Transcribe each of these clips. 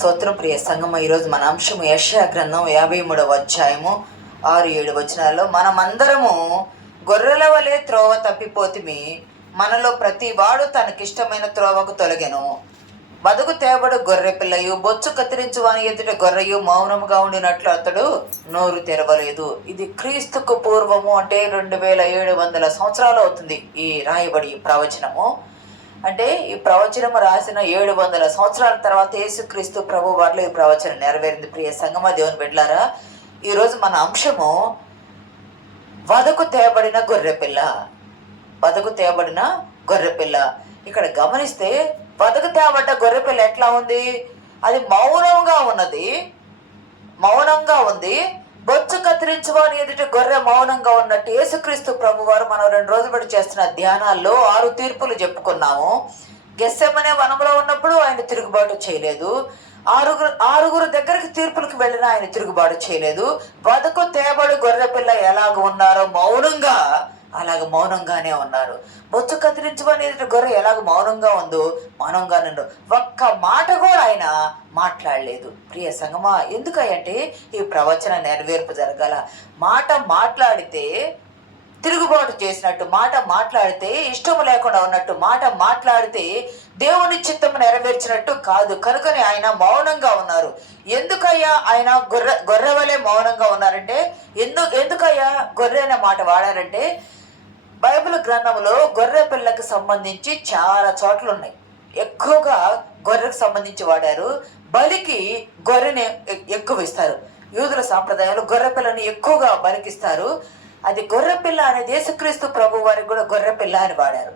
స్తోత్రం. ప్రియ సంగమ, ఈరోజు మన అంశము యెషయా గ్రంథం 53వ అధ్యాయము 6-7 వచనాల్లో, మనమందరము గొర్రెల వలె త్రోవ తప్పిపోతిమి, మనలో ప్రతి వాడు తనకిష్టమైన త్రోవకు తొలగెను. బతుకు తేబడు గొర్రె పిల్లయు బొచ్చు కత్తిరించు వాని ఎదుట గొర్రెయు మౌనముగా ఉండినట్లు అతడు నోరు తెరవలేదు. ఇది క్రీస్తుకు పూర్వము, అంటే 2700 సంవత్సరాలు అవుతుంది ఈ రాయబడి ప్రవచనము. అంటే ఈ ప్రవచనము రాసిన 700 సంవత్సరాల తర్వాత యేసుక్రీస్తు ప్రభు వారిలో ఈ ప్రవచనం నెరవేరింది. ప్రియ సంగమ, దేవుని బిడ్డలారా, ఈరోజు మన అంశము వదకు తేబడిన గొర్రెపిల్ల. వదకు తేబడిన గొర్రెపిల్ల. ఇక్కడ గమనిస్తే వదకు తేబడ్డ గొర్రెపిల్ల ఎట్లా ఉంది? అది మౌనంగా ఉంది. బొచ్చు కత్తిరించువాని ఎదుటి గొర్రె మౌనంగా ఉన్నట్టు యేసుక్రీస్తు ప్రభు వారు మనం 2 రోజులు బట్టి చేస్తున్న ధ్యానాల్లో 6 తీర్పులు చెప్పుకున్నాము. గెత్సెమనే వనంలో ఉన్నప్పుడు ఆయన తిరుగుబాటు చేయలేదు. ఆరుగురు దగ్గరికి తీర్పులకు వెళ్ళినా ఆయన తిరుగుబాటు చేయలేదు. బతుకు తేబడు గొర్రె పిల్ల ఎలాగ ఉన్నారో అలాగ మౌనంగానే ఉన్నారు. బొచ్చు కత్తిరించుకొని ఎదుటి గొర్రె ఎలాగ మౌనంగా ఉందో మౌనంగానే ఉన్నారు. ఒక్క మాట కూడా ఆయన మాట్లాడలేదు. ప్రియ సంగమా, ఎందుకంటే ఈ ప్రవచన నెరవేర్పు జరగాల. మాట మాట్లాడితే తిరుగుబాటు చేసినట్టు, మాట మాట్లాడితే ఇష్టము లేకుండా ఉన్నట్టు, మాట మాట్లాడితే దేవుని చిత్తము నెరవేర్చినట్టు కాదు. కనుకనే ఆయన మౌనంగా ఉన్నారు. ఎందుకయ్యా ఆయన గొర్రె వలె మౌనంగా ఉన్నారంటే, ఎందుకయ్యా గొర్రె అనే మాట వాడారంటే, బైబిల్ గ్రంథంలో గొర్రె పిల్లకు సంబంధించి చాలా చోట్ల ఉన్నాయి. ఎక్కువగా గొర్రెకు సంబంధించి వాడారు. బలికి గొర్రెని ఎక్కువ ఇస్తారు. యూదుల సాంప్రదాయాలు గొర్రె పిల్లని ఎక్కువగా బలికిస్తారు. అది గొర్రెపిల్ల అనేది యేసుక్రీస్తు ప్రభు వారికి కూడా గొర్రెపిల్ల అని వాడారు.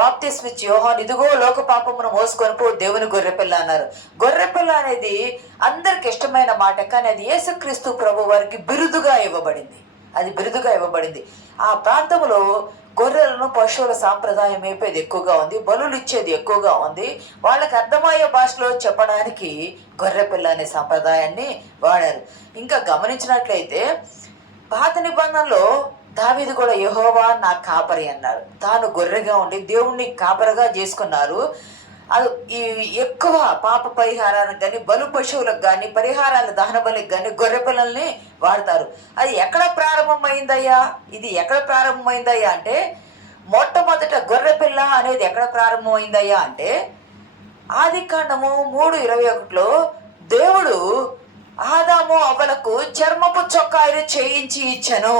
బాప్తిస్మ ఇచ్చి యోహాను, ఇదిగో లోక పాపమును మోసుకొని పో దేవుని గొర్రెపిల్ల అన్నారు. గొర్రెపిల్ల అనేది అందరికి ఇష్టమైన మాట, కానీ అది యేసుక్రీస్తు ప్రభు వారికి బిరుదుగా ఇవ్వబడింది. ఆ ప్రాంతంలో గొర్రెలను పశువుల సాంప్రదాయం వేపేది ఎక్కువగా ఉంది, బలులు ఇచ్చేది ఎక్కువగా ఉంది. వాళ్ళకి అర్థమయ్యే భాషలో చెప్పడానికి గొర్రెపిల్ల అనే సాంప్రదాయాన్ని వాడారు. ఇంకా గమనించినట్లయితే పాత నిబంధనలో దావీదు కూడా యెహోవా నా కాపరి అన్నాడు. తాను గొర్రెగా ఉండి దేవుణ్ణి కాపరిగా చేసుకున్నారు. అది ఎక్కువ పాప పరిహారానికి కానీ, బలు పశువులకు కానీ, పరిహారాల దహన బలికి కానీ గొర్రె పిల్లల్ని వాడతారు. అది ఎక్కడ ప్రారంభమైందయ్యా? అంటే మొట్టమొదట గొర్రె పిల్ల అనేది ఎక్కడ ప్రారంభమైందయ్యా అంటే ఆదికాండము 3:21లో దేవుడు ఆదాము అవ్వలకు చర్మపు చొక్కాయలు చేయించి ఇచ్చెను.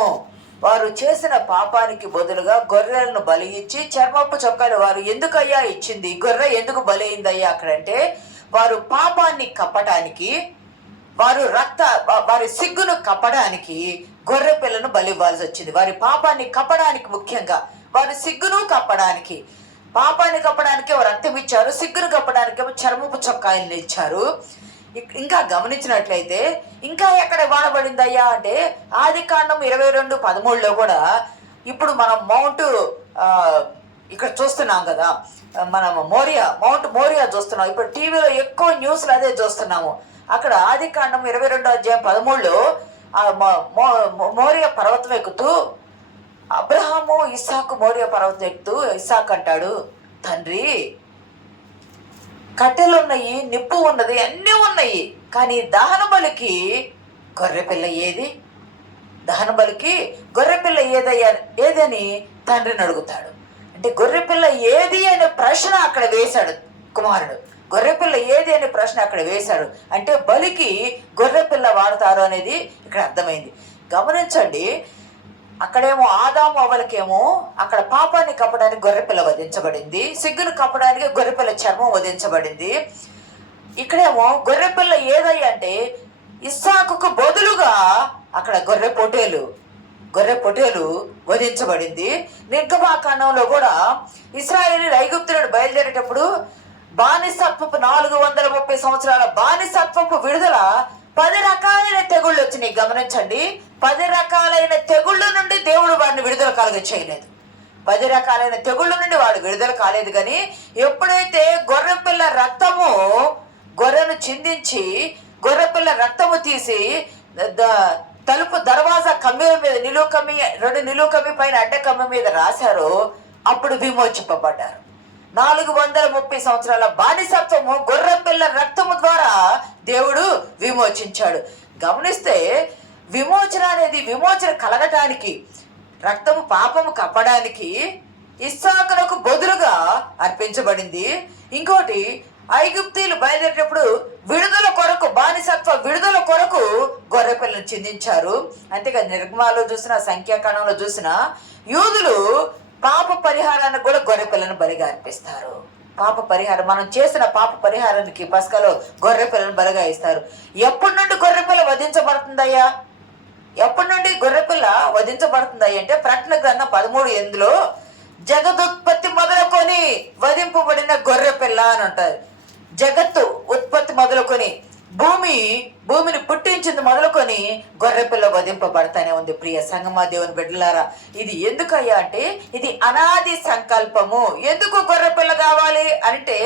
వారు చేసిన పాపానికి బదులుగా గొర్రెలను బలి ఇచ్చి చర్మపు చొక్కాయలు వారు ఎందుకయ్యా ఇచ్చింది? గొర్రె ఎందుకు బలి అయిందయ్యా అక్కడంటే, వారు పాపాన్ని కప్పటానికి, వారి సిగ్గును కప్పడానికి గొర్రె పిల్లను బలి ఇవ్వాల్సి వచ్చింది. వారి పాపాన్ని కప్పడానికి, ముఖ్యంగా వారి సిగ్గును కప్పడానికి, పాపాన్ని కప్పడానికి వారు రక్తం ఇచ్చారు, సిగ్గును కప్పడానికి చర్మపు చొక్కాయలను ఇచ్చారు. ఇంకా గమనించినట్లయితే ఇంకా ఎక్కడ వాడబడిందయ్యా అంటే ఆదికాండం 22:13లో కూడా, ఇప్పుడు మనం ఇక్కడ చూస్తున్నాం కదా, మనం మౌంట్ మోరియా చూస్తున్నాం. ఇప్పుడు టీవీలో ఎక్కువ న్యూస్లు అదే చూస్తున్నాము. అక్కడ ఆదికాండం 22:13లో మోరియా పర్వతం ఎక్కుతూ అబ్రహాము ఇస్సాకు మోరియా పర్వతం ఎక్కుతూ ఇస్సాకు అంటాడు, తండ్రి కట్టెలు ఉన్నాయి, నిప్పు ఉన్నది, అన్నీ ఉన్నాయి, కానీ దహన బలికి గొర్రెపిల్ల ఏది? ఏదని తండ్రిని అడుగుతాడు. అంటే గొర్రెపిల్ల ఏది అనే ప్రశ్న అక్కడ వేశాడు కుమారుడు. గొర్రెపిల్ల ఏది అనే ప్రశ్న అక్కడ వేశాడు. అంటే బలికి గొర్రెపిల్ల వాడతారు అనేది ఇక్కడ అర్థమైంది. గమనించండి, అక్కడేమో ఆదాము అవ్వలకేమో అక్కడ పాపాన్ని కప్పడానికి గొర్రెపిల్ల వధించబడింది, సిగ్గును కప్పడానికి గొర్రెపిల్ల చర్మం వధించబడింది. ఇక్కడేమో గొర్రెపిల్ల ఏదయ్యా అంటే ఇస్సాకుకు బదులుగా అక్కడ గొర్రె పొటేలు వధించబడింది. నిర్గమాకాండంలో కూడా ఇశ్రాయేలీయులు ఐగుప్తు నుండి బయలుదేరేటప్పుడు బానిసత్వపు 430 సంవత్సరాల బానిసత్వపు విడుదల 10 రకాలైన తెగుళ్ళు వచ్చినాయి. గమనించండి, 10 రకాలైన తెగుళ్ళ నుండి దేవుడు వాడిని విడుదల కలుగ చేయలేదు. 10 రకాలైన తెగుళ్ళ నుండి వాడు విడుదల కాలేదు. కానీ ఎప్పుడైతే గొర్రెను చిందించి గొర్రెపిల్ల రక్తము తీసి తలుపు దర్వాజా కమ్మీల మీద 2 నిలువు కమ్మి పైన అడ్డ కమ్మి మీద రాశారో అప్పుడు విమోచింపబడ్డారు. 430 సంవత్సరాల బానిసత్వము గొర్రె పిల్ల రక్తము ద్వారా దేవుడు విమోచించాడు. గమనిస్తే విమోచన కలగటానికి, రక్తము పాపము కప్పడానికి ఇస్సాకునకు బదులుగా అర్పించబడింది. ఇంకోటి, ఐగుప్తీయులు బయలుదేరేటప్పుడు విడుదల కొరకు, బానిసత్వ విడుదల కొరకు గొర్రె పిల్లను చిందించారు. అంతేకాదు నిర్గమాలో చూసిన, సంఖ్యాకాండంలో చూసిన యూదులు పాప పరిహారానికి కూడా గొర్రె పిల్లను బలిగా అర్పిస్తారు. పాప పరిహారం, మనం చేసిన పాప పరిహారానికి పస్కాలో గొర్రె పిల్లను బలిగా ఇస్తారు. ఎప్పటి నుండి గొర్రె పిల్ల వధించబడుతుందయ్యా? ఎప్పటి నుండి గొర్రెపిల్ల వధించబడుతుందయ్యా అంటే ప్రకటన గ్రంథం 13:8 జగదుత్పత్తి మొదలుకొని వధింపబడిన గొర్రెపిల్ల అని ఉంటుంది. జగత్తు ఉత్పత్తి మొదలుకొని భూమిని పుట్టించింది మొదలుకొని గొర్రెపిల్ల వధింపబడతానే ఉంది. ప్రియ సంగమా, దేవుని బిడ్డలారా, ఇది ఎందుకయ్యా అంటే ఇది అనాది సంకల్పము. ఎందుకు గొర్రెపిల్ల కావాలి అంటే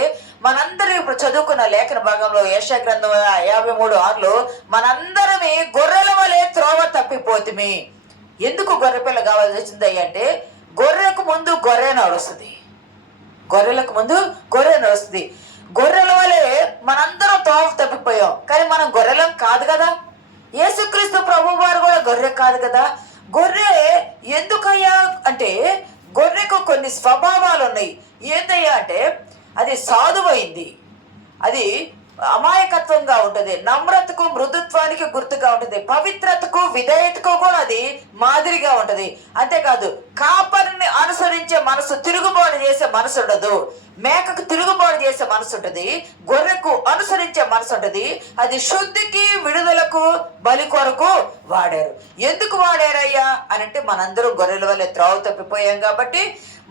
మనందరూ ఇప్పుడు చదువుకున్న లేఖన భాగంలో యెషయా గ్రంథం 53:6 మనందరమే గొర్రెల వలె త్రోవ తప్పిపోతుమి. ఎందుకు గొర్రెపిల్ల కావాల్సి వచ్చింది అంటే గొర్రెకు ముందు గొర్రె నడుస్తుంది. గొర్రెలకు ముందు గొర్రె నడుస్తుంది. గొర్రెల వలె మనందరం త్రోవ తప్పిపోయాం. కానీ మనం గొర్రెలం కాదు కదా. యేసుక్రీస్తు ప్రభు వారు కూడా గొర్రె కాదు కదా. గొర్రె ఎందుకయ్యా అంటే గొర్రెకు కొన్ని స్వభావాలు ఉన్నాయి. ఏందయ్యా అంటే అది సాధువైంది, అది అమాయకత్వంగా ఉంటుంది, నమ్రతకు మృదుత్వానికి గుర్తుగా ఉంటుంది, పవిత్రతకు విధేయతకు కూడా అది మాదిరిగా ఉంటుంది. అంతేకాదు కాపరిని అనుసరించే మనసు, తిరుగుబాటు చేసే మనసు ఉండదు. మేకకు తిరుగుబాటు చేసే మనసు ఉంటుంది, గొర్రెకు అనుసరించే మనసు ఉంటుంది. అది శుద్ధికి విడుదలకు బలి కొరకు వాడారు. ఎందుకు వాడారయ్యా అని అంటే మనందరూ గొర్రెల వల్లే త్రోవ తప్పిపోయాం కాబట్టి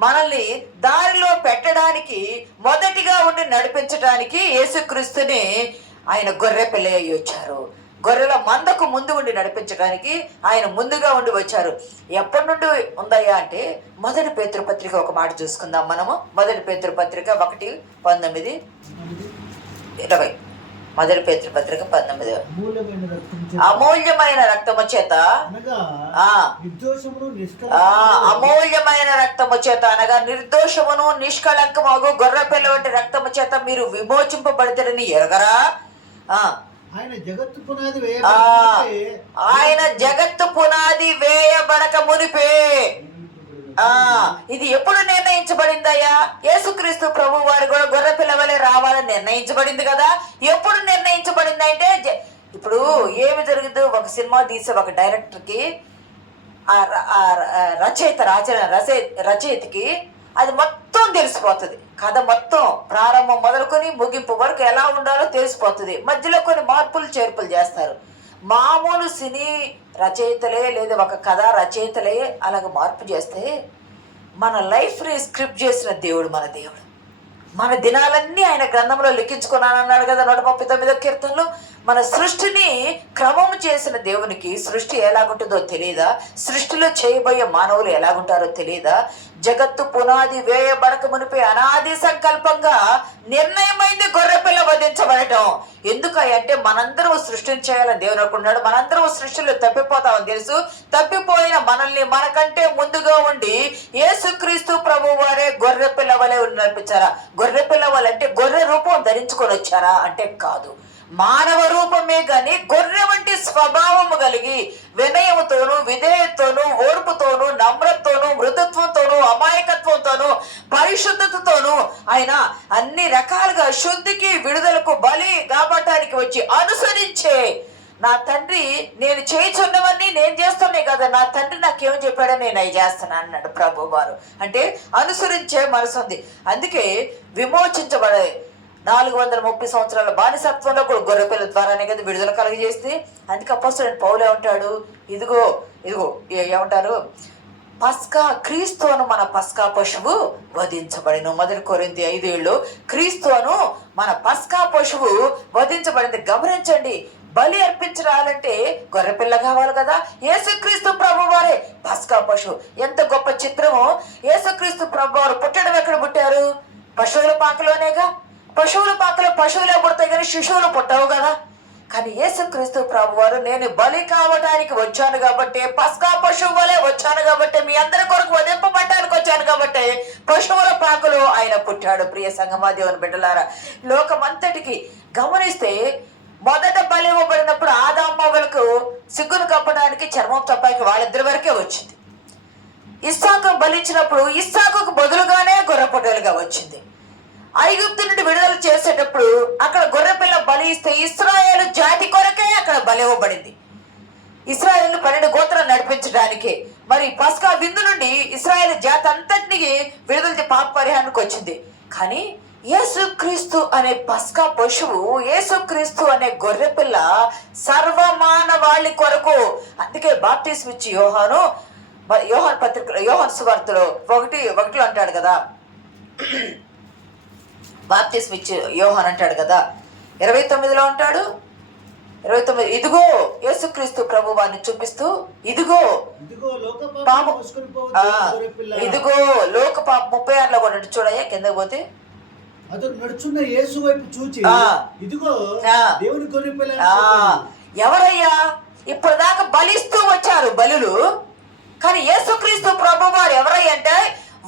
మనల్ని దారిలో పెట్టడానికి, మొదటిగా ఉండి నడిపించడానికి యేసుక్రీస్తుని ఆయన గొర్రె పిల్ల అయ్యి వచ్చారు. గొర్రెల మందకు ముందు ఉండి నడిపించడానికి ఆయన ముందుగా ఉండి వచ్చారు. ఎప్పటి నుండి ఉందయ్యా అంటే 1 పేతురు పత్రిక ఒక మాట చూసుకుందాం మనము. 1 పేతురు పత్రిక 1:19, 20. 1 పేతురు పత్రిక 19. అమూల్యమైన రక్తము చేత, అమూల్యమైన రక్తము చేత అనగా నిర్దోషమును నిష్కళంకమగు గొర్రె పిల్ల వంటి రక్తము చేత మీరు విమోచింపబడతారని ఎరగరా? ఆయన జగత్తు పునాది వేయబడక మునిపే. ఇది ఎప్పుడు నిర్ణయించబడిందయ్యా? యేసుక్రీస్తు ప్రభు వారు కూడా గొర్రె పిల్ల వలె రావాలని నిర్ణయించబడింది కదా. ఎప్పుడు నిర్ణయించబడింది అంటే ఇప్పుడు ఏమి జరుగుతుందో, ఒక సినిమా తీసే ఒక డైరెక్టర్కి, రచయితకి అది మొత్తం తెలిసిపోతుంది. కథ మొత్తం ప్రారంభం మొదలుకొని ముగింపు వరకు ఎలా ఉండాలో తెలిసిపోతుంది. మధ్యలో కొన్ని మార్పులు చేర్పులు చేస్తారు. మామూలు సినీ రచయితలే లేదా ఒక కథా రచయితలే అలాగ మార్పు చేస్తే మన లైఫ్ని స్క్రిప్ట్ చేసిన దేవుడు మన దేవుడు. మన దినాలన్నీ ఆయన గ్రంథంలో లిఖించుకున్నానన్నాడు కదా 139వ కీర్తనలో. మన సృష్టిని క్రమం చేసిన దేవునికి సృష్టి ఎలాగుంటుందో తెలియదా? సృష్టిలో చేయబోయే మానవులు ఎలాగుంటారో తెలియదా? జగత్తు పునాది వేయబడక మునిపే అనాది సంకల్పంగా నిర్ణయమైంది గొర్రెపిల్ల వధించబడటం. ఎందుకంటే మనందరం సృష్టిని చేయాలని దేవుడు అనుకున్నాడు. మనందరం సృష్టిలో తప్పిపోతామని తెలుసు. తప్పిపోయిన మనల్ని మనకంటే ముందుగా ఉండి యేసుక్రీస్తు ప్రభు వారే గొర్రెపిల్ల వలె నడిపించారా? గొర్రెపిల్ల వలె అంటే గొర్రె రూపం ధరించుకొని వచ్చారా అంటే కాదు, మానవ రూపమే గాని గొర్రె వంటి స్వభావము కలిగి వినయముతోనూ విధేయతతోనూ ఓర్పుతోనూ నమ్రతతోనూ మృదుత్వంతోనూ అమాయకత్వంతోనూ పరిశుద్ధతతోనూ ఆయన అన్ని రకాలుగా శుద్ధికి విడుదలకు బలి కాబట్టానికి వచ్చి అనుసరించే నా తండ్రి నేను చేయుచున్నవన్నీ నేను చేస్తున్నాయి కదా, నా తండ్రి నాకేం చెప్పాడో నేను అవి చేస్తాను అన్నాడు ప్రభు వారు. అంటే అనుసరించే మనసు ఉంది. అందుకే విమోచించబడే 430 సంవత్సరాల బానిసత్వంలో కూడా గొర్రెపిల్ల ద్వారానే కదా విడుదల కలిగజేస్తే. అందుకే అపోస్తలుడైన పౌలు ఏమంటాడు, ఇదిగో ఏమంటారు, క్రీస్తు అను మన పస్కా పశువు వధించబడిను. 1 కొరింథీ 5:7 క్రీస్తు అను మన పస్కా పశువు వధించబడింది. గమనించండి, బలి అర్పించాలంటే గొర్రెపిల్ల కావాలి కదా. యేసుక్రీస్తు ప్రభు వారే పస్కా పశువు. ఎంత గొప్ప చిత్రము! యేసుక్రీస్తు ప్రభు వారు పుట్టడం ఎక్కడ పుట్టారు? పశువుల పాకలోనేగా. పశువుల పాకలో పశువులే పుడతాయి కానీ శిశువులు పుట్టవు కదా. కానీ యేసుక్రీస్తు ప్రభు వారు నేను బలి కావడానికి వచ్చాను కాబట్టి, పస్కా పశువు వలె వచ్చాను కాబట్టి, మీ అందరి కొరకు వధింపబడటానికి వచ్చాను కాబట్టి పశువుల పాకలో ఆయన పుట్టాడు. ప్రియ సంగమా దేవుని బిడ్డలారా, లోకమంతటికి గమనిస్తే మొదట బలి ఇవ్వబడినప్పుడు ఆదామవ్వలకు సిగ్గును కప్పడానికి చర్మం తప్పాకి వాళ్ళిద్దరి వరకే వచ్చింది. ఇస్సాకు బలిచ్చినప్పుడు ఇస్సాకుకు బదులుగానే గొర్రెపొట్టేలుగా వచ్చింది. ఐగుప్తు నుండి విడుదల చేసేటప్పుడు అక్కడ గొర్రెపిల్ల బలి ఇస్తే ఇశ్రాయేలు జాతి కొరకే అక్కడ బలి ఇవ్వబడింది. ఇశ్రాయేలు 12 గోత్రాలు నడిపించడానికి. మరి పస్కా విందు నుండి ఇశ్రాయేలు జాతి అంతటిని విడుదల పాప పరిహారానికి వచ్చింది. కానీ యేసుక్రీస్తు అనే పస్కా పశువు, యేసుక్రీస్తు అనే గొర్రెపిల్ల సర్వమానవాళి కొరకు. అందుకే బాప్తిస్మం ఇచ్చి యోహాను పత్రిక యోహాను సువార్తలో 1:1 అంటాడు కదా, బాప్తిస్మం ఇచ్చి యోహాను అంటాడు కదా, 29లో అంటాడు, 29 ఇదిగో యేసుక్రీస్తు ప్రభు వారిని చూపిస్తూ ఇదిగో పాప, ఇదిగో లోక పాప 36లో కూడా చూడయ్యా కిందకి పోతే, అతడు నడుచున్న యేసు వైపు చూచి ఇదిగో దేవుని గొర్రెపిల్ల. ఎవరయ్యా ఇప్పుడు దాకా బలిస్తూ వచ్చారు బలులు, కానీ యేసుక్రీస్తు ప్రభు వారు ఎవరయ్య అంటే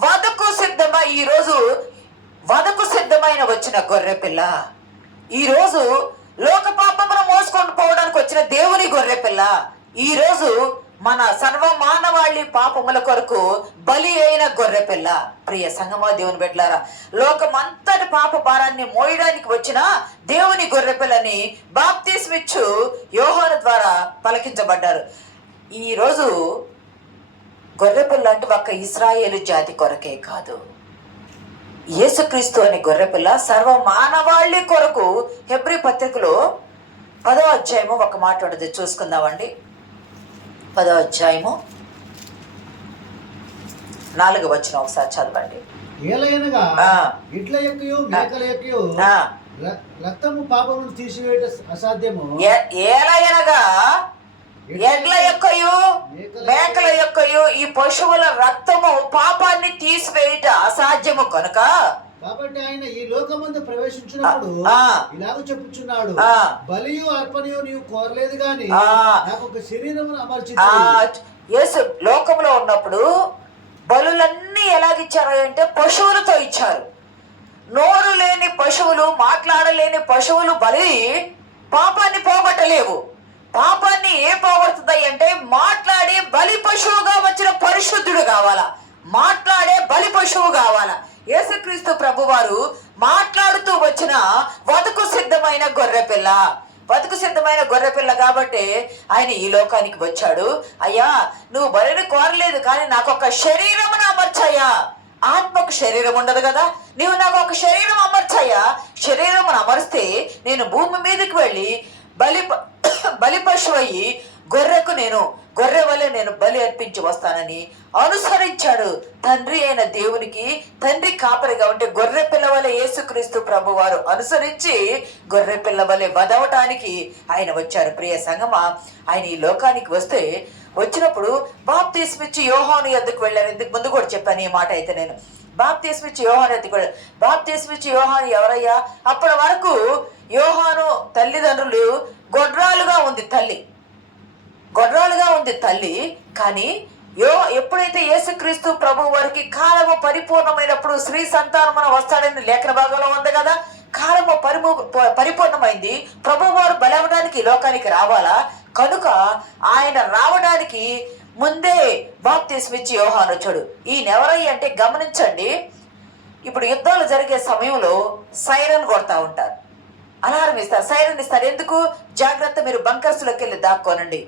వధకు సిద్ధమైన వచ్చిన గొర్రెపిల్ల. ఈరోజు లోక పాపమును మోసుకొని పోవడానికి వచ్చిన దేవుని గొర్రెపిల్ల. ఈరోజు మన సర్వమానవాళి పాపముల కొరకు బలి అయిన గొర్రెపిల్ల. ప్రియ సంగమా దేవుని బిడ్డలారా, లోకమంతటి పాప భారాన్ని మోయడానికి వచ్చిన దేవుని గొర్రెపిల్లని బాప్తిస్మం ఇచ్చు యోహాను ద్వారా పలికించబడ్డారు. ఈరోజు గొర్రెపిల్ల అంటే ఒక్క ఇశ్రాయేలు జాతి కొరకే కాదు, యేసుక్రీస్తు అనే గొర్రెపిల్ల సర్వమానవాళి కొరకు. హెబ్రీ పత్రికలో 10వ అధ్యాయము ఒక మాట ఉంటుంది, చూసుకుందామండి. 10వ అధ్యాయము 4వ వచనం ఒకసారి చదవండి. ఏలయనగా ఇట్ల యొక్కయు మేకల యొక్కయు రక్తము పాపమును తీసివేయట అసాధ్యము. ఏలయనగా ఎడ్ల యొక్కయు మేకల యొక్కయు ఈ పశువుల రక్తము పాపాన్ని తీసివేయట అసాధ్యము కనుక, కాబట్టి ఆయన ఈ లోకమందు ప్రవేశించినప్పుడు ఇలాగ చెప్పుచున్నాడు, బలియు అర్పణయు నీవు కోరలేదు గాని నాకు ఒక శరీరమును అమర్చి. యేసు లోకంలో ఉన్నప్పుడు బలులన్నీ ఎలాగిచ్చారు అంటే పశువులతో ఇచ్చారు. నోరు లేని పశువులు, మాట్లాడలేని పశువులు బలి పాపాన్ని పోగొట్టలేవు. పాపాన్ని ఏ పోగొడుతుంది అంటే మాట్లాడే బలి పశువుగా వచ్చిన పరిశుద్ధుడు కావాలా, మాట్లాడే బలి పశువు కావాలా. యేసుక్రీస్తు ప్రభువారు మాట్లాడుతూ వచ్చిన వధకు సిద్ధమైన గొర్రెపిల్ల. బతుకు సిద్ధమైన గొర్రెపిల్ల కాబట్టి ఆయన ఈ లోకానికి వచ్చాడు. అయ్యా నువ్వు బలిని కోరలేదు, కానీ నాకు ఒక శరీరమును అమర్చయ్యా. ఆత్మకు శరీరం ఉండదు కదా, నీవు నాకు ఒక శరీరం అమర్చయ్యా. శరీరమును అమర్స్తే నేను భూమి మీదకి వెళ్ళి బలి పశువు అయ్యి గొర్రె వలె నేను బలి అర్పించి వస్తానని అనుసరించాడు. తండ్రి అయిన దేవునికి తండ్రి కాపరిగా ఉంటే గొర్రె పిల్ల వలె యేసుక్రీస్తు ప్రభు వారు అనుసరించి గొర్రె పిల్ల వలె వదవటానికి ఆయన వచ్చారు. ప్రియ సంగమా, ఆయన ఈ లోకానికి వచ్చినప్పుడు బాప్తిస్మం ఇచ్చి యోహాను యొద్దకు వెళ్ళారు. ఇందుకు ముందు కూడా చెప్పాను ఈ మాట. అయితే నేను బాప్తిస్మం ఇచ్చి యోహాను యొద్దకు వెళ్ళాను. బాప్తిస్మం ఇచ్చి యోహాను ఎవరయ్యా? అప్పటి వరకు యోహాను తల్లిదండ్రులు గొడ్రాలుగా ఉంది తల్లి. కానీ ఎప్పుడైతే యేసుక్రీస్తు ప్రభు వారికి కాలము పరిపూర్ణమైనప్పుడు స్త్రీ సంతానం వస్తాడని లేఖన భాగంలో ఉంది కదా, కాలము పరిపూర్ణమైంది. ప్రభు వారు బలవడానికి లోకానికి రావాలా, కనుక ఆయన రావడానికి ముందే బాప్తిస్మం ఇచ్చి యోహాను వచ్చాడు. ఈయన ఎవరయ్య అంటే గమనించండి, ఇప్పుడు యుద్ధాలు జరిగే సమయంలో సైరన్ కొడతా ఉంటారు, అలారం ఇస్తారు, సైరన్ ఇస్తారు. ఎందుకు? జాగ్రత్త, మీరు బంకర్స్లోకి వెళ్ళి దాక్కోనండి.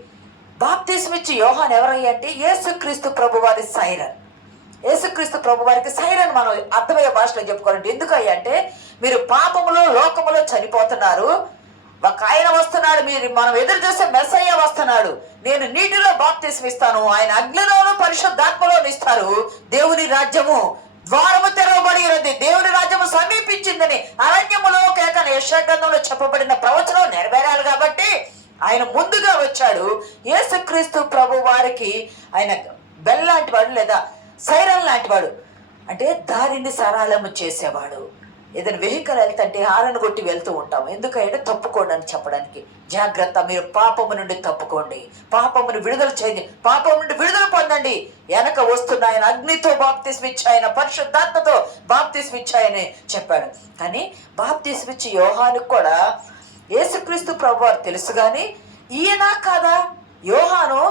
బాప్తిస్మం ఇచ్చి యోహాను ఎవరయ్యా అంటే యేసుక్రీస్తు ప్రభు వారి సైరన్. యేసుక్రీస్తు ప్రభు వారికి సైరన్ మనం అర్థమయ్యే భాషలో చెప్పుకోవాలంటే ఎందుకయ్యా అంటే, మీరు పాపములో లోకములో చనిపోతున్నారు, ఒక ఆయన వస్తున్నాడు, మనం ఎదురు చూసే మెస్సయ్య వస్తున్నాడు, నేను నీటిలో బాప్తిస్మం ఇస్తాను, ఆయన అగ్నిలోను పరిశుద్ధాత్మలోను ఇస్తారు. దేవుని రాజ్యము ద్వారము తెరవబడి ఉన్నది, దేవుని రాజ్యము సమీపించిందని అరణ్యములో కేకన యెషయా గ్రంథంలో చెప్పబడిన ప్రవచనం నెరవేరాలి. కాబట్టి ఆయన ముందుగా వచ్చాడు. యేసుక్రీస్తు ప్రభు వారికి ఆయన బెల్ లాంటి వాడు లేదా సైరన్ లాంటి వాడు, అంటే దారిని సరళము చేసేవాడు. ఏదైనా వెహికల్ వెళ్తుంటే హారన్ కొట్టి వెళ్తూ ఉంటాం. ఎందుకంటే తప్పుకోండి అని చెప్పడానికి. జాగ్రత్త, మీరు పాపము నుండి తప్పుకోండి, పాపమును విడుదల చేయండి, పాపం నుండి విడుదల పొందండి. వెనక వస్తున్న ఆయన అగ్నితో బాప్తిస్మ ఇచ్చాయన, పరిశుద్ధాత్మతో బాప్తిస్మ ఇచ్చాయని చెప్పాడు. కానీ బాప్తిస్మ ఇచ్చి యోహానుకు కూడా యేసుక్రీస్తు ప్రభువారు తెలుసు. కానీ ఈయన కాదా యోహాను,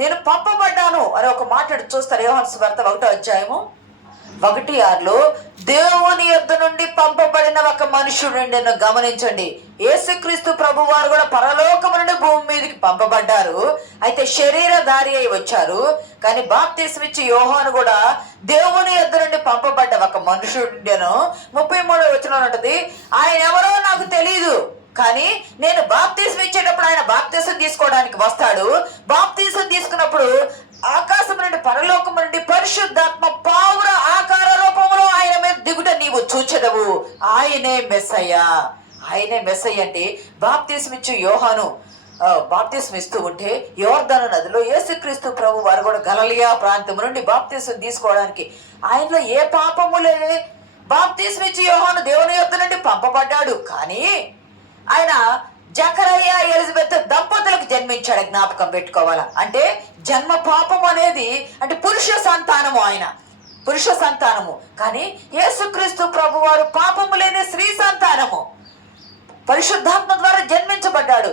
నేను పంపబడ్డాను అని ఒక మాట చూస్తారు. యోహాను సువార్త 1:6 దేవుని యొద్ద నుండి పంపబడిన ఒక మనుషుడు గమనించండి. యేసుక్రీస్తు ప్రభు వారు కూడా పరలోకము నుండి భూమి మీదకి పంపబడ్డారు. అయితే శరీరధారి అయి వచ్చారు. కానీ బాప్తిస్మ ఇచ్చి యోహాను కూడా దేవుని యొద్ద నుండి పంపబడ్డ ఒక మనుషుడు. 33వ వచనం ఉంటది, ఆయన ఎవరో నాకు తెలియదు, కానీ నేను బాప్తిస్మ ఇచ్చేటప్పుడు ఆయన బాప్తిస్మ తీసుకోవడానికి వస్తాడు. బాప్తిస్మ తీసుకున్నప్పుడు ఆకాశం నుండి పరలోకం నుండి పరిశుద్ధాత్మ పావుర ఆకార రూపంలో ఆయన మీద దిగుట నీవు చూచెదవు. ఆయనే మెస్సయ్య. ఆయనే మెస్సయ్య అంటే బాప్తిస్మ ఇచ్చి యోహాను బాప్తిస్మ ఇస్తూ ఉంటే యోర్దాను నదిలో యేసుక్రీస్తు ప్రభు వారు కూడా గలిలయ ప్రాంతం నుండి బాప్తిస్మ తీసుకోవడానికి ఆయనలో ఏ పాపము లేదే. బాప్తిస్మ ఇచ్చి యోహాను దేవుని యొద్ద నుండి పంపబడ్డాడు. కానీ ఆయన జకరయ్య ఎలిజబెత్ దంపతులకు జన్మించాడు. జ్ఞాపకం పెట్టుకోవాలా. అంటే జన్మ పాపం అనేది అంటే పురుష సంతానము, ఆయన పురుష సంతానము. కానీ యేసుక్రీస్తు ప్రభు వారు పాపము లేని స్త్రీ సంతానము, పరిశుద్ధాత్మ ద్వారా జన్మించబడ్డాడు.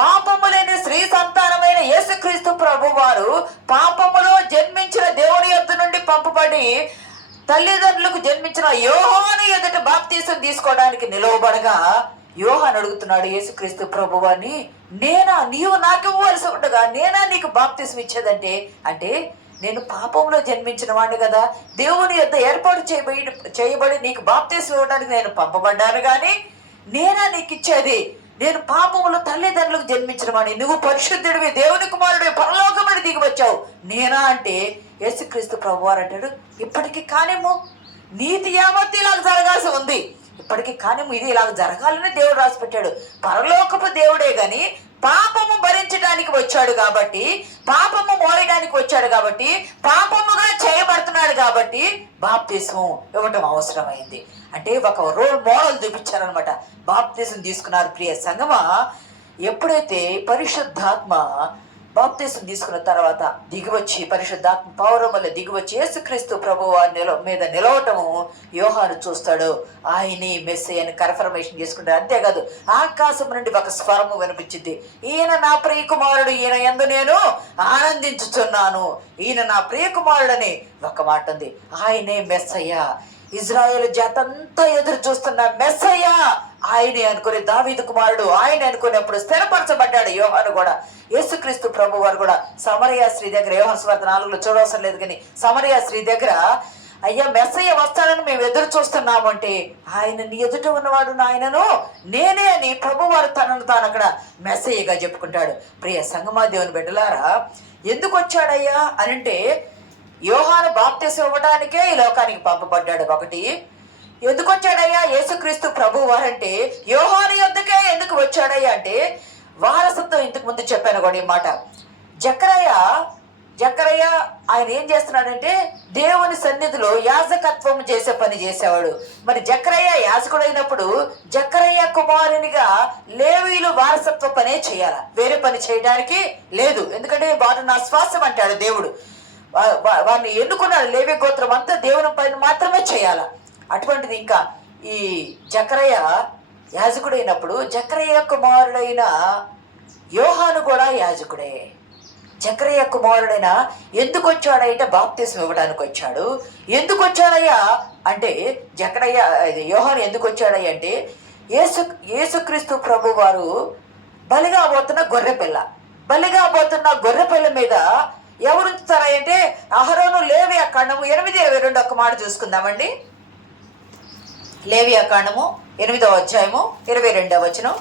పాపము లేని స్త్రీ సంతానమైన యేసుక్రీస్తు ప్రభు వారు పాపములో జన్మించిన దేవుని యొద్ద నుండి పంపబడి తల్లిదండ్రులకు జన్మించిన యోహాను ఎదుట బాప్తిస్మ తీసుకోవడానికి నిలవబడగా యోహాను అడుగుతున్నాడు యేసుక్రీస్తు ప్రభువాని, నీవు నాకు ఇవ్వవలసి ఉండగా నేనా నీకు బాప్తిస్మ ఇచ్చేదంటే? అంటే నేను పాపంలో జన్మించిన వాడిని కదా, దేవుని యొద్ద ఏర్పాటు చేయబడి నీకు బాప్తిస్మ ఇవ్వడానికి నేను పంపబడ్డాను. కానీ నేనా నీకు ఇచ్చేది? నేను పాపములో తల్లిదండ్రులకు జన్మించిన వాడిని, నువ్వు పరిశుద్ధుడివి, దేవుని కుమారుడివి, పరలోకముని దిగి వచ్చావు, నేనా అంటే యేసుక్రీస్తు ప్రభువారు అంటాడు, ఇప్పటికీ కానేమో నీతి యావత్తు ఇలాగ జరగాల్సి ఉంది, ఇప్పటికీ కానీ ఇది ఇలాగ జరగాలని దేవుడు రాసి పెట్టాడు. పరలోకపు దేవుడే గాని పాపము భరించడానికి వచ్చాడు కాబట్టి, పాపము మోయడానికి వచ్చాడు కాబట్టి, పాపముగా చేయబడుతున్నాడు కాబట్టి బాప్తిస్మం ఇవ్వటం అవసరమైంది. అంటే ఒక రోల్ మోడల్ చూపించారనమాట. బాప్తిస్మం తీసుకున్నారు. ప్రియ సంగమా, ఎప్పుడైతే పరిశుద్ధాత్మ బాప్తిస్మం తీసుకున్న తర్వాత దిగివచ్చి పరిశుద్ధాత్మ పౌరం వల్ల దిగివచ్చి యేసుక్రీస్తు ప్రభు వారి మీద నిలవటము యోహాను చూస్తాడు. ఆయనే మెస్సయ్య అని కన్ఫర్మేషన్ చేసుకుంటాడు. అంతేకాదు ఆకాశం నుండి ఒక స్వరము వినిపించింది, ఈయన నా ప్రియకుమారుడు, ఈయన యందు నేను ఆనందించుచున్నాను, ఈయన నా ప్రియకుమారుడని ఒక మాట ఉంది. ఆయనే మెస్సయ్య. ఇజ్రాయేల్ జాతంతా ఎదురు చూస్తున్న మెస్సయ్య ఆయనే అనుకుని, దావీదు కుమారుడు ఆయన అనుకునేప్పుడు స్థిరపరచబడ్డాడు యోహాను కూడా. యేసుక్రీస్తు ప్రభు వారు కూడా సమరయ స్త్రీ దగ్గర, యోహాను సువార్త 4లో చూడవసరం లేదు కానీ సమరయ స్త్రీ దగ్గర, అయ్యా మెస్సయ్య వస్తాడని మేము ఎదురు చూస్తున్నాము అంటే, ఆయన నీ ఎదుట ఉన్నవాడు ఆయనను నేనే అని ప్రభు వారు తనను తాను అక్కడ మెస్సయ్యగా చెప్పుకుంటాడు. ప్రియ సంగమా దేవుని బిడ్డలారా, ఎందుకు వచ్చాడయ్యా అని అంటే, యోహాను బాప్తిస్మం ఇవ్వడానికే ఈ లోకానికి పంపబడ్డాడు. ఒకటి, ఎందుకు వచ్చాడయ్యా యేసుక్రీస్తు ప్రభు వారంటే యోహాను యొద్దకే ఎందుకు వచ్చాడయ్యా అంటే వారసత్వం. ఇంతకు ముందు చెప్పాను కూడా ఈ మాట. జకరయ్య ఆయన ఏం చేస్తున్నాడంటే దేవుని సన్నిధిలో యాజకత్వం చేసే పని చేసేవాడు. మరి జకరయ్య యాజకుడు అయినప్పుడు జకరయ్య కుమారునిగా లేవీలు వారసత్వ పనే చేయాలా, వేరే పని చేయడానికి లేదు. ఎందుకంటే వారు నా శ్వాసం అంటాడు దేవుడు. వారిని ఎన్నుకున్నాడు. లేవి గోత్రం అంతా దేవుని పైన మాత్రమే చేయాల. అటువంటిది ఇంకా ఈ జకరయ్య యాజకుడైనప్పుడు జకరయ్య కుమారుడైన యోహాను కూడా యాజకుడే. జకరయ్య కుమారుడైన ఎందుకు వచ్చాడంటే బాప్తిస్మం ఇవ్వడానికి వచ్చాడు. ఎందుకు వచ్చాడయ్యా అంటే యోహాను ఎందుకు వచ్చాడయ్యా అంటే యేసుక్రీస్తు ప్రభు వారు బలిగా పోతున్న గొర్రెపిల్ల మీద ఎవరు ఉంచుతారంటే అహరోను, లేవియా కాండము 8:22 ఒక మాట చూసుకుందామండి. లేవియా కాండము 8వ అధ్యాయము 22వ వచనం.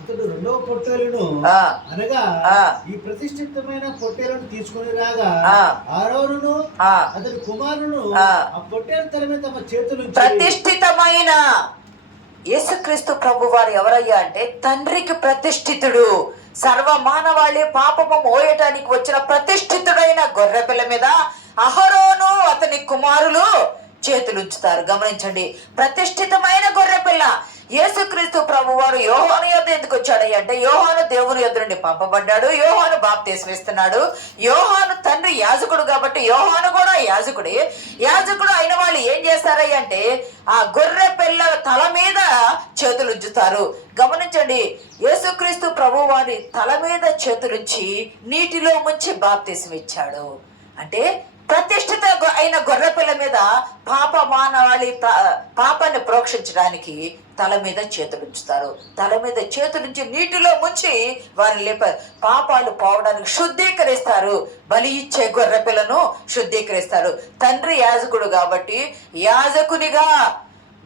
అతడు రెండవ పొట్టేలును అనగా ఈ ప్రతిష్ఠితమైన పొట్టేలను తీసుకుని రాగా అహరోనును అతని కుమారులను ఆ పొట్టేలు తల మీద తమ చేతులు. ప్రతిష్ఠితమైన యేసుక్రీస్తు ప్రభు వారు ఎవరయ్యా అంటే తండ్రికి ప్రతిష్ఠితుడు, సర్వ మానవాళి పాపము మోయటానికి వచ్చిన ప్రతిష్ఠితుడైన గొర్రెపిల్ల మీద అహరోను అతని కుమారులు చేతులు ఉంచుతారు. గమనించండి, ప్రతిష్ఠితమైన గొర్రె పిల్ల యేసుక్రీస్తు ప్రభువారు యోహాను యొద్ద ఎందుకు వచ్చాడు అంటే, యోహాను దేవుని యొద్ద నుండి పంపబడ్డాడు, యోహాను బాప్తిస్మం ఇస్తున్నాడు. యోహాను తండ్రి యాజకుడు కాబట్టి యోహాను కూడా యాజకుడే. యాజకుడు అయిన వాళ్ళు ఏం చేస్తారయ్య అంటే, ఆ గొర్రె పిల్ల తల మీద చేతులు ఉంచుతారు. గమనించండి, యేసుక్రీస్తు ప్రభువారి తల మీద చేతులుంచి నీటిలో ముంచి బాప్తిస్మం ఇచ్చాడు. అంటే ప్రతిష్ఠిత అయిన గొర్రెపిల్ల మీద పాపాన్ని ప్రోక్షించడానికి తల మీద చేతులు ఉంచుతారు. తల మీద చేతులుంచి నీటిలో ముంచి వారిని లేపారు. పాపాలు పోవడానికి శుద్ధీకరిస్తారు. బలి ఇచ్చే గొర్రెపిల్లను శుద్ధీకరిస్తారు. తండ్రి యాజకుడు కాబట్టి యాజకునిగా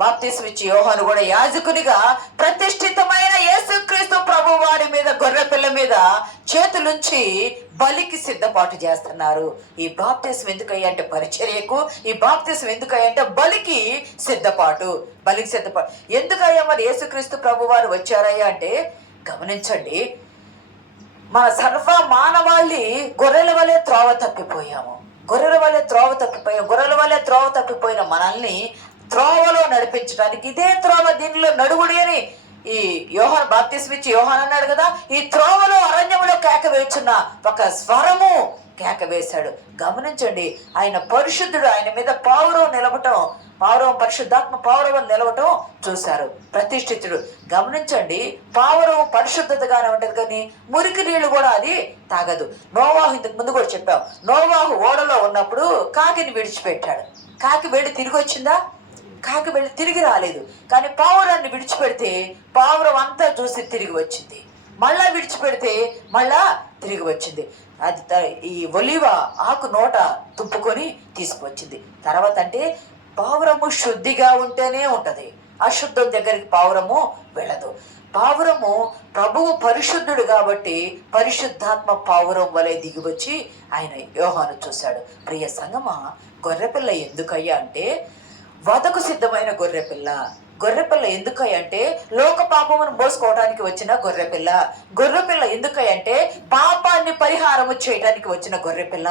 బాప్తిస్మం ఇచ్చి యోహాను కూడా యాజకునిగా ప్రతిష్ఠితమైన యేసుక్రీస్తు ప్రభు వారి మీద గొర్రెపిల్ల మీద చేతులుంచి బలికి సిద్ధపాటు చేస్తున్నారు. ఈ బాప్తిస్మం ఎందుకయ్యా అంటే పరిచర్యకు, ఈ బాప్తిస్మం ఎందుకయ్యా అంటే బలికి సిద్ధపాటు. ఎందుకయ్యా మరి యేసుక్రీస్తు ప్రభు వారు వచ్చారయ్యా అంటే, గమనించండి, మన సర్వ మానవాళి గొర్రెల వలె త్రోవ తప్పిపోయాము. గొర్రెల వలె త్రోవ తప్పిపోయిన మనల్ని త్రోవలో నడిపించడానికి ఇదే త్రోవ, దీనిలో నడుగుడి అని ఈ యోహాను బాప్తిస్మం ఇచ్చి యోహాను అన్నాడు కదా, ఈ త్రోవలో అరణ్యంలో కేక వేస్తున్న ఒక స్వరము కేక వేశాడు. గమనించండి, ఆయన పరిశుద్ధుడు, ఆయన మీద పరిశుద్ధాత్మ పావురం నిలవటం చూశారు. ప్రతిష్ఠితుడు. గమనించండి, పావురం పరిశుద్ధతగానే ఉంటుంది కానీ మురికి నీళ్లు కూడా అది తాగదు. నోవాహు ఇంతకు ముందు కూడా చెప్పాం, నోవాహు ఓడలో ఉన్నప్పుడు కాకిని విడిచిపెట్టాడు. కాకి వెళ్ళి తిరిగి వచ్చిందా? కాకి వెళ్ళి తిరిగి రాలేదు. కానీ పావురాన్ని విడిచిపెడితే పావురం అంతా చూసి తిరిగి వచ్చింది. మళ్ళా విడిచిపెడితే మళ్ళా తిరిగి వచ్చింది. అది ఈ ఒలివ ఆకు నోట తుప్పుకొని తీసుకువచ్చింది. తర్వాత అంటే పావురము శుద్ధిగా ఉంటేనే ఉంటది, అశుద్ధం దగ్గరికి పావురము వెళ్ళదు. పావురము ప్రభువు పరిశుద్ధుడు కాబట్టి పరిశుద్ధాత్మ పావురం వలె దిగివచ్చి ఆయన యోహాను చూశాడు. ప్రియ సంగమా, గొర్రెపిల్ల ఎందుకయ్యా అంటే వదకు సిద్ధమైన గొర్రెపిల్ల ఎందుకయ్య అంటే లోక పాపమును మోసుకోవడానికి వచ్చిన గొర్రెపిల్ల ఎందుకయ్యంటే పాపాన్ని పరిహారము చేయడానికి వచ్చిన గొర్రెపిల్ల.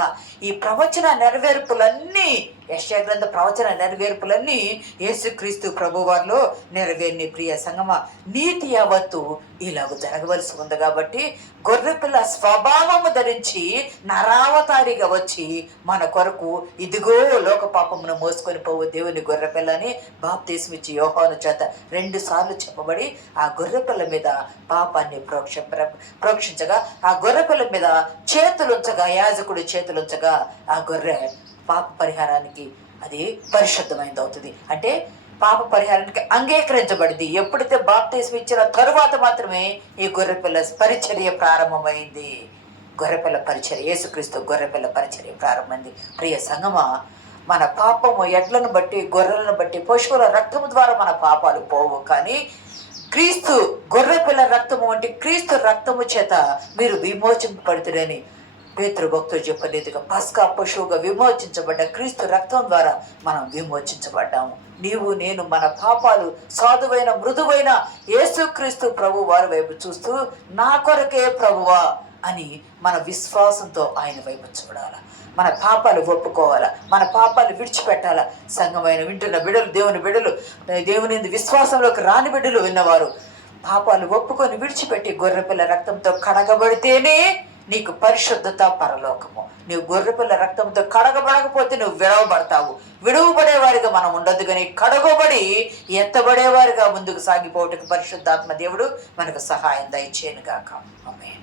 ఈ ప్రవచన నెరవేర్పులన్నీ, యెషయా గ్రంథ ప్రవచన నెరవేర్పులన్నీ యేసుక్రీస్తు ప్రభువారిలో నెరవేరిని. ప్రియ సంగమ, నీతి యావత్తు ఇలాగ జరగవలసి ఉంది కాబట్టి గొర్రెపిల్ల స్వభావము ధరించి నరావతారిగా వచ్చి మన కొరకు ఇదిగో లోక పాపమును మోసుకొని పోవు దేవుని గొర్రెపిల్లని బాప్తిస్మం ఇచ్చి యోహాను చేత 2 సార్లు చెప్పబడి ఆ గొర్రెపిల్ల మీద పాపాన్ని ప్రోక్షించగా, ఆ గొర్రెపిల్ల మీద చేతులుంచగా, యాజకుడు చేతులుంచగా ఆ గొర్రె పాప పరిహారానికి అది పరిశుద్ధమైనది అవుతుంది. అంటే పాప పరిహారానికి అంగీకరించబడింది. ఎప్పుడైతే బాప్తిస్మం ఇచ్చిన తరువాత మాత్రమే ఈ గొర్రెపిల్ల పరిచర్య ప్రారంభమైంది. గొర్రెపిల్ల పరిచర్య, యేసుక్రీస్తు గొర్రెపిల్ల పరిచర్య ప్రారంభమైంది. ప్రియ సంగమా, మన పాపము ఎడ్లను బట్టి, గొర్రెలను బట్టి, పశువుల రక్తము ద్వారా మన పాపాలు పోవు. కానీ క్రీస్తు గొర్రెపిల్ల రక్తము వంటి క్రీస్తు రక్తము చేత మీరు విమోచింపబడుతురని పేతురు భక్తుడు చెప్పలేదుగా. పస్కా పశువుగా విమోచించబడ్డ క్రీస్తు రక్తం ద్వారా మనం విమోచించబడ్డాము. నీవు నేను మన పాపాలు సాధువైన మృదువైన యేసుక్రీస్తు ప్రభు వారి వైపు చూస్తూ నా కొరకే ప్రభువా అని మన విశ్వాసంతో ఆయన వైపు చూడాలి. మన పాపాలు ఒప్పుకోవాలా, మన పాపాలు విడిచిపెట్టాలా. సంఘమైన వింటున్న బిడ్డలు, దేవుని విశ్వాసంలోకి రాని బిడ్డలు విన్నవారు పాపాలు ఒప్పుకొని విడిచిపెట్టి గొర్రెపిల్ల రక్తంతో కడగబడితేనే నీకు పరిశుద్ధత, పరలోకము. నువ్వు గొర్రెపిల్ల రక్తంతో కడగబడకపోతే నువ్వు విడవబడతావు. విడవబడేవారిగా మనం ఉండదు కానీ కడగబడి ఎత్తబడేవారిగా ముందుకు సాగిపోవటానికి పరిశుద్ధాత్మ దేవుడు మనకు సహాయం దయచేయను గాక. ఆమేన్.